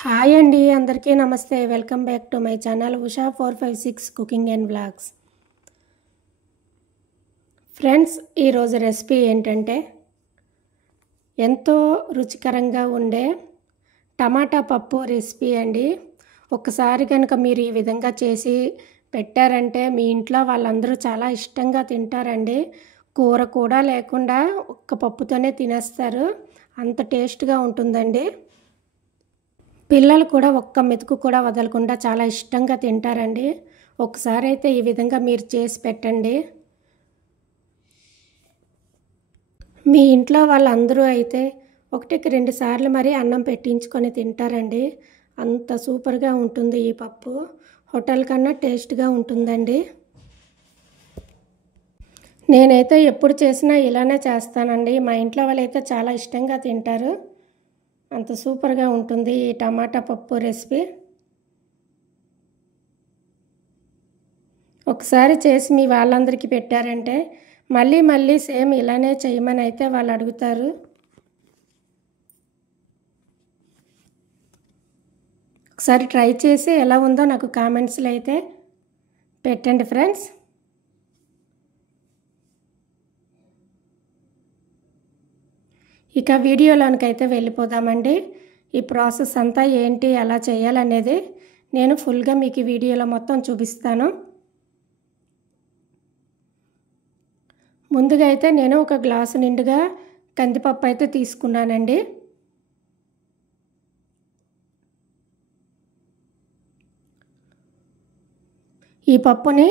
Hi అండి, అందరికీ నమస్తే. Welcome back to my channel Usha 456 cooking and vlogs. Friends, ఈరోజు రెసిపీ ఏంటంటే ఎంతో రుచికరంగా ఉండే టమాటా పప్పు రెసిపీ అండి. ఒక్కసారి కనుక మీరు ఈ విధంగా చేసి పెట్టారంటే మీ ఇంట్లో వాళ్ళందరూ చాలా ఇష్టంగా తింటారండి. కూర కూడా లేకుండా ఒక్క పప్పుతోనే తినేస్తారు. అంత టేస్ట్గా ఉంటుందండి. పిల్లలు కూడా ఒక్క మెతుకు కూడా వదలకుండా చాలా ఇష్టంగా తింటారండి. ఒకసారి అయితే ఈ విధంగా మీరు చేసి పెట్టండి. మీ ఇంట్లో వాళ్ళందరూ అయితే ఒకటికి 2 సార్లు మరి అన్నం పెట్టించుకొని తింటారండి. అంత సూపర్గా ఉంటుంది ఈ పప్పు. హోటల్ కన్నా టేస్ట్గా ఉంటుందండి. నేనైతే ఎప్పుడు చేసినా ఇలానే చేస్తానండి. మా ఇంట్లో వాళ్ళైతే చాలా ఇష్టంగా తింటారు. అంత సూపర్గా ఉంటుంది ఈ టమాటా పప్పు రెసిపీ. ఒకసారి చేసి మీ వాళ్ళందరికీ పెట్టారంటే మళ్ళీ మళ్ళీ సేమ్ ఇలానే చేయమని అయితే వాళ్ళు అడుగుతారు. ఒకసారి ట్రై చేసి ఎలా ఉందో నాకు కామెంట్స్లో అయితే పెట్టండి ఫ్రెండ్స్. ఇక వీడియోలోనికైతే వెళ్ళిపోదామండి. ఈ ప్రాసెస్ అంతా ఏంటి, ఎలా చేయాలనేది నేను ఫుల్గా మీకు ఈ వీడియోలో మొత్తం చూపిస్తాను. ముందుగా అయితే నేను ఒక గ్లాసు నిండుగా కందిపప్పు అయితే తీసుకున్నానండి. ఈ పప్పుని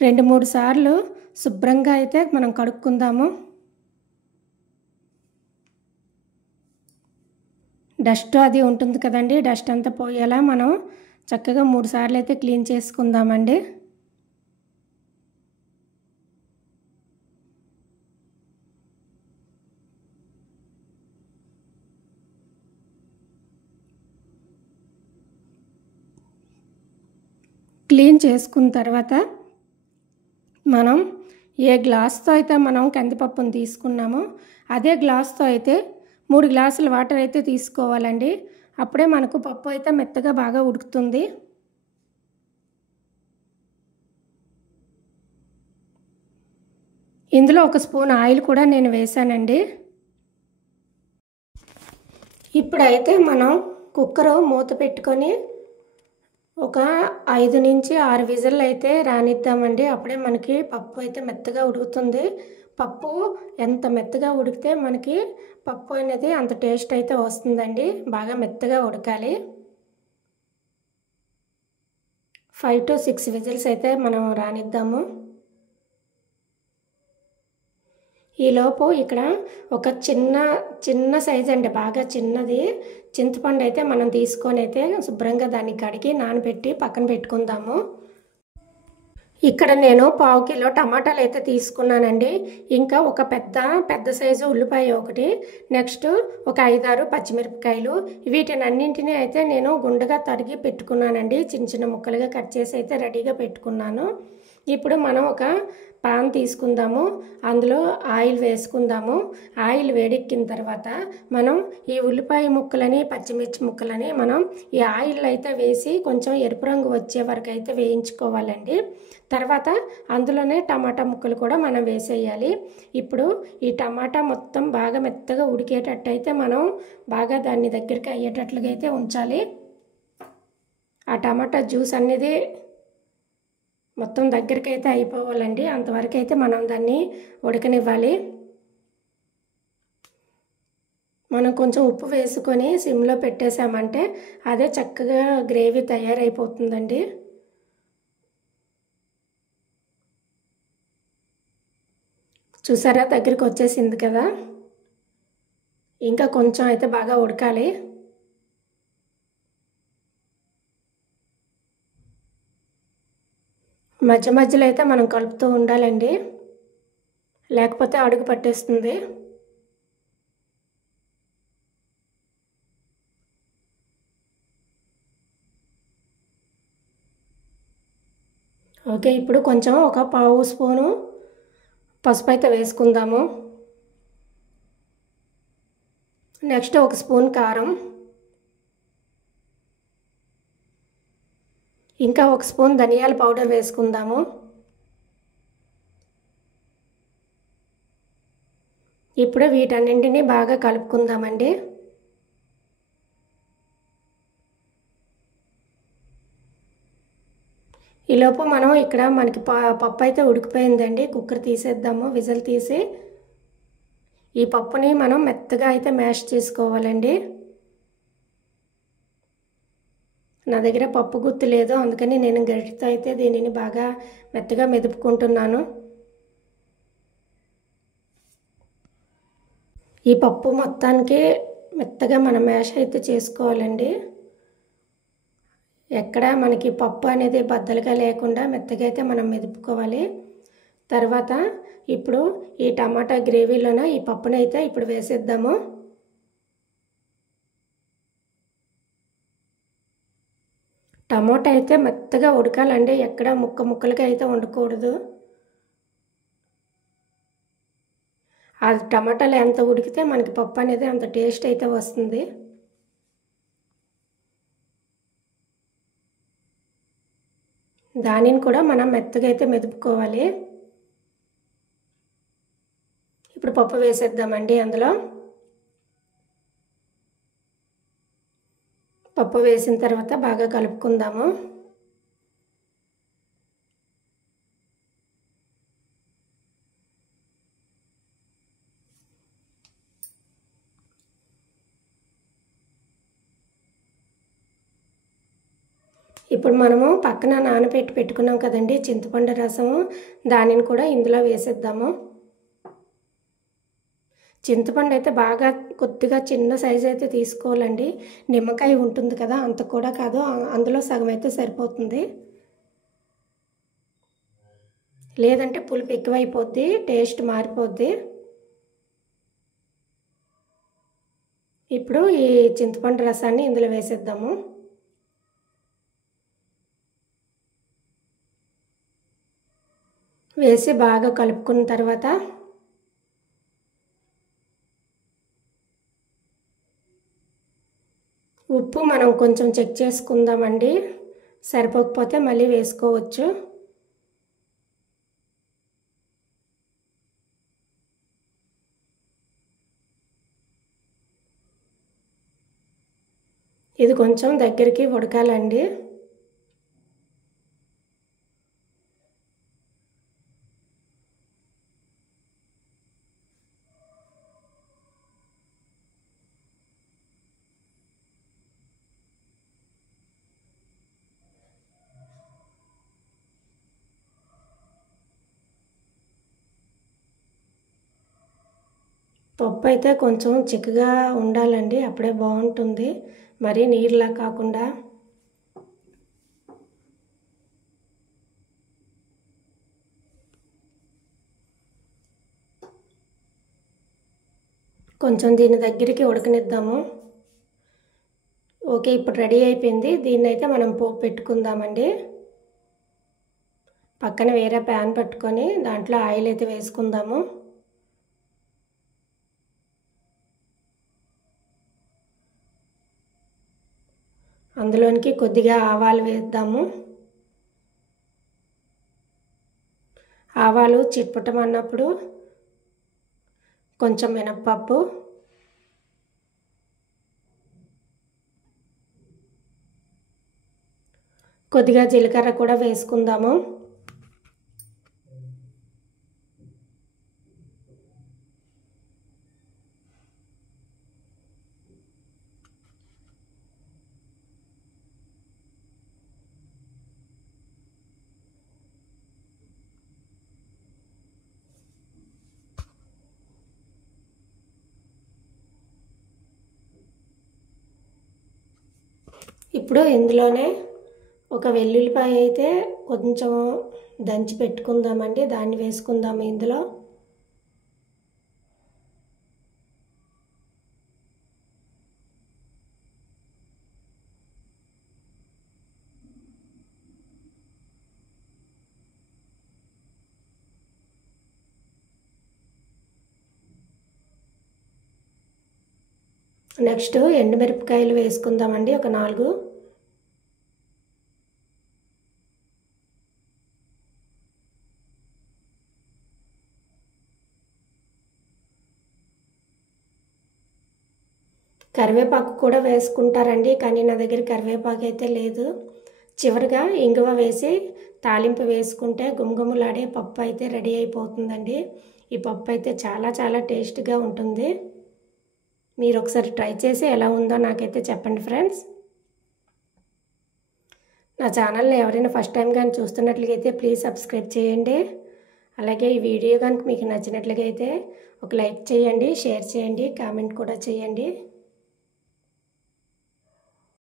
2-3 సార్లు శుభ్రంగా అయితే మనం కడుక్కుందాము. డస్ట్ అది ఉంటుంది కదండి, డస్ట్ అంతా పోయేలా మనం చక్కగా 3 సార్లు అయితే క్లీన్ చేసుకుందామండి. క్లీన్ చేసుకున్న తర్వాత మనం ఏ గ్లాస్తో అయితే మనం కందిపప్పును తీసుకున్నామో అదే గ్లాస్తో అయితే 3 గ్లాసుల వాటర్ అయితే తీసుకోవాలండి. అప్పుడే మనకు పప్పు అయితే మెత్తగా బాగా ఉడుకుతుంది. ఇందులో 1 స్పూన్ ఆయిల్ కూడా నేను వేసానండి. ఇప్పుడైతే మనం కుక్కర్ మూత పెట్టుకొని ఒక 5 నుంచి 6 విజిల్లు అయితే రానిద్దామండి. అప్పుడే మనకి పప్పు అయితే మెత్తగా ఉడుకుతుంది. పప్పు ఎంత మెత్తగా ఉడికితే మనకి పప్పు అనేది అంత టేస్ట్ అయితే వస్తుందండి. బాగా మెత్తగా ఉడకాలి. 5 to 6 విజిల్స్ అయితే మనం రానిద్దాము. ఈలోపు ఇక్కడ ఒక చిన్న సైజ్ అండి, బాగా చిన్నది చింతపండు అయితే మనం తీసుకొని అయితే శుభ్రంగా దాన్ని కడిగి నానబెట్టి పక్కన పెట్టుకుందాము. ఇక్కడ నేను 1/2 కిలో టమాటాలు అయితే తీసుకున్నానండి. ఇంకా ఒక పెద్ద సైజు ఉల్లిపాయ ఒకటి, నెక్స్ట్ ఒక 5-6 పచ్చిమిరపకాయలు. వీటినన్నింటినీ అయితే నేను గుండగా తరిగి పెట్టుకున్నానండి. చిన్న ముక్కలుగా కట్ చేసి అయితే రెడీగా పెట్టుకున్నాను. ఇప్పుడు మనం ఒక పాన్ తీసుకుందాము. అందులో ఆయిల్ వేసుకుందాము. ఆయిల్ వేడెక్కిన తర్వాత మనం ఈ ఉల్లిపాయ ముక్కలని పచ్చిమిర్చి ముక్కలని మనం ఈ ఆయిల్ అయితే వేసి కొంచెం ఎరుపు రంగు వచ్చే వరకు అయితే వేయించుకోవాలండి. తర్వాత అందులోనే టమాటా ముక్కలు కూడా మనం వేసేయాలి. ఇప్పుడు ఈ టమాటా మొత్తం బాగా మెత్తగా ఉడికేటట్టు అయితే మనం బాగా దాన్ని దగ్గరికి అయ్యేటట్లుగా అయితే ఉంచాలి. ఆ టమాటా జ్యూస్ అనేది మొత్తం దగ్గరికి అయితే అయిపోవాలండి. అంతవరకు అయితే మనం దాన్ని ఉడకనివ్వాలి. మనం కొంచెం ఉప్పు వేసుకొని సిమ్లో పెట్టేసామంటే అదే చక్కగా గ్రేవీ తయారైపోతుందండి. చూసారా, దగ్గరికి వచ్చేసింది కదా. ఇంకా కొంచెం అయితే బాగా ఉడకాలి. మధ్య మధ్యలో అయితే మనం కలుపుతూ ఉండాలండి, లేకపోతే అడుగు పట్టేస్తుంది. ఓకే, ఇప్పుడు కొంచెం ఒక 1/2 స్పూను పసుపు అయితే వేసుకుందాము. నెక్స్ట్ 1 స్పూన్ కారం, ఇంకా 1 స్పూన్ ధనియాల పౌడర్ వేసుకుందాము. ఇప్పుడు వీటన్నింటినీ బాగా కలుపుకుందామండి. ఈలోపు మనం ఇక్కడ మనకి పప్పు అయితే ఉడికిపోయిందండి. కుక్కర్ తీసేద్దాము, విజిల్ తీసి ఈ పప్పుని మనం మెత్తగా అయితే మ్యాష్ చేసుకోవాలండి. నా దగ్గర పప్పు గుత్తి లేదు, అందుకని నేను గరిటెతో అయితే దీనిని బాగా మెత్తగా మెదుపుకుంటున్నాను. ఈ పప్పు మొత్తానికి మెత్తగా మనం మ్యాష్ అయితే చేసుకోవాలండి. ఎక్కడ మనకి పప్పు అనేది బద్దలుగా లేకుండా మెత్తగా అయితే మనం మెదుపుకోవాలి. తర్వాత ఇప్పుడు ఈ టమాటా గ్రేవీలోన ఈ పప్పునైతే ఇప్పుడు వేసేద్దాము. టమాటా అయితే మెత్తగా ఉడకాలండి, ఎక్కడ ముక్కలుగా అయితే వండకూడదు. ఆ టమాటాలు ఎంత ఉడికితే మనకి పప్పు అనేది అంత టేస్ట్ అయితే వస్తుంది. దానిని కూడా మనం మెత్తగా అయితే మెదుపుకోవాలి. ఇప్పుడు పప్పు వేసేద్దామండి. అందులో పప్పు వేసిన తర్వాత బాగా కలుపుకుందాము. ఇప్పుడు మనము పక్కన నానబెట్టి పెట్టుకున్నాం కదండి చింతపండు రసము, దానిని కూడా ఇందులో వేసేద్దాము. చింతపండు అయితే బాగా కొద్దిగా చిన్న సైజు అయితే తీసుకోవాలండి. నిమ్మకాయ ఉంటుంది కదా, అంత కూడా కాదు, అందులో సగం అయితే సరిపోతుంది. లేదంటే పులుపు ఎక్కువైపోద్ది, టేస్ట్ మారిపోద్ది. ఇప్పుడు ఈ చింతపండు రసాన్ని ఇందులో వేసేద్దాము. వేసి బాగా కలుపుకున్న తర్వాత ఉప్పు మనం కొంచెం చెక్ చేసుకుందామండి. సరిపోకపోతే మళ్ళీ వేసుకోవచ్చు. ఇది కొంచెం దగ్గరికి ఉడకాలండి. పప్పు అయితే కొంచెం చిక్కగా ఉండాలండి, అప్పుడే బాగుంటుంది, మరీ నీరులా కాకుండా. కొంచెం దీని దగ్గరికి ఉడకనిద్దాము. ఓకే, ఇప్పుడు రెడీ అయిపోయింది. దీన్ని అయితే మనం పోపు పెట్టుకుందామండి. పక్కన వేరే ప్యాన్ పెట్టుకొని దాంట్లో ఆయిల్ అయితే వేసుకుందాము. అందులోనికి కొద్దిగా ఆవాలు వేద్దాము. ఆవాలు చిట్పటమన్నప్పుడు కొంచెం మినప్పప్పు, కొద్దిగా జీలకర్ర కూడా వేసుకుందాము. ఇప్పుడు ఇందులోనే ఒక వెల్లుల్లిపాయ అయితే కొంచెం దంచి పెట్టుకుందామండి, దాన్ని వేసుకుందాము ఇందులో. నెక్స్ట్ ఎండుమిరపకాయలు వేసుకుందామండి, ఒక 4. కరివేపాకు కూడా వేసుకుంటారండి, కానీ నా దగ్గర కరివేపాకు అయితే లేదు. చివరిగా ఇంగువ వేసి తాలింపు వేసుకుంటే గుమగుమలాడే పప్పు అయితే రెడీ అయిపోతుందండి. ఈ పప్పు అయితే చాలా చాలా టేస్ట్గా ఉంటుంది. మీరు ఒకసారి ట్రై చేసి ఎలా ఉందో నాకైతే చెప్పండి ఫ్రెండ్స్. నా ఛానల్ని ఎవరైనా ఫస్ట్ టైం కానీ చూస్తున్నట్లయితే ప్లీజ్ సబ్స్క్రైబ్ చేయండి. అలాగే ఈ వీడియో కనుక మీకు నచ్చినట్లయితే ఒక లైక్ చేయండి, షేర్ చేయండి, కామెంట్ కూడా చేయండి.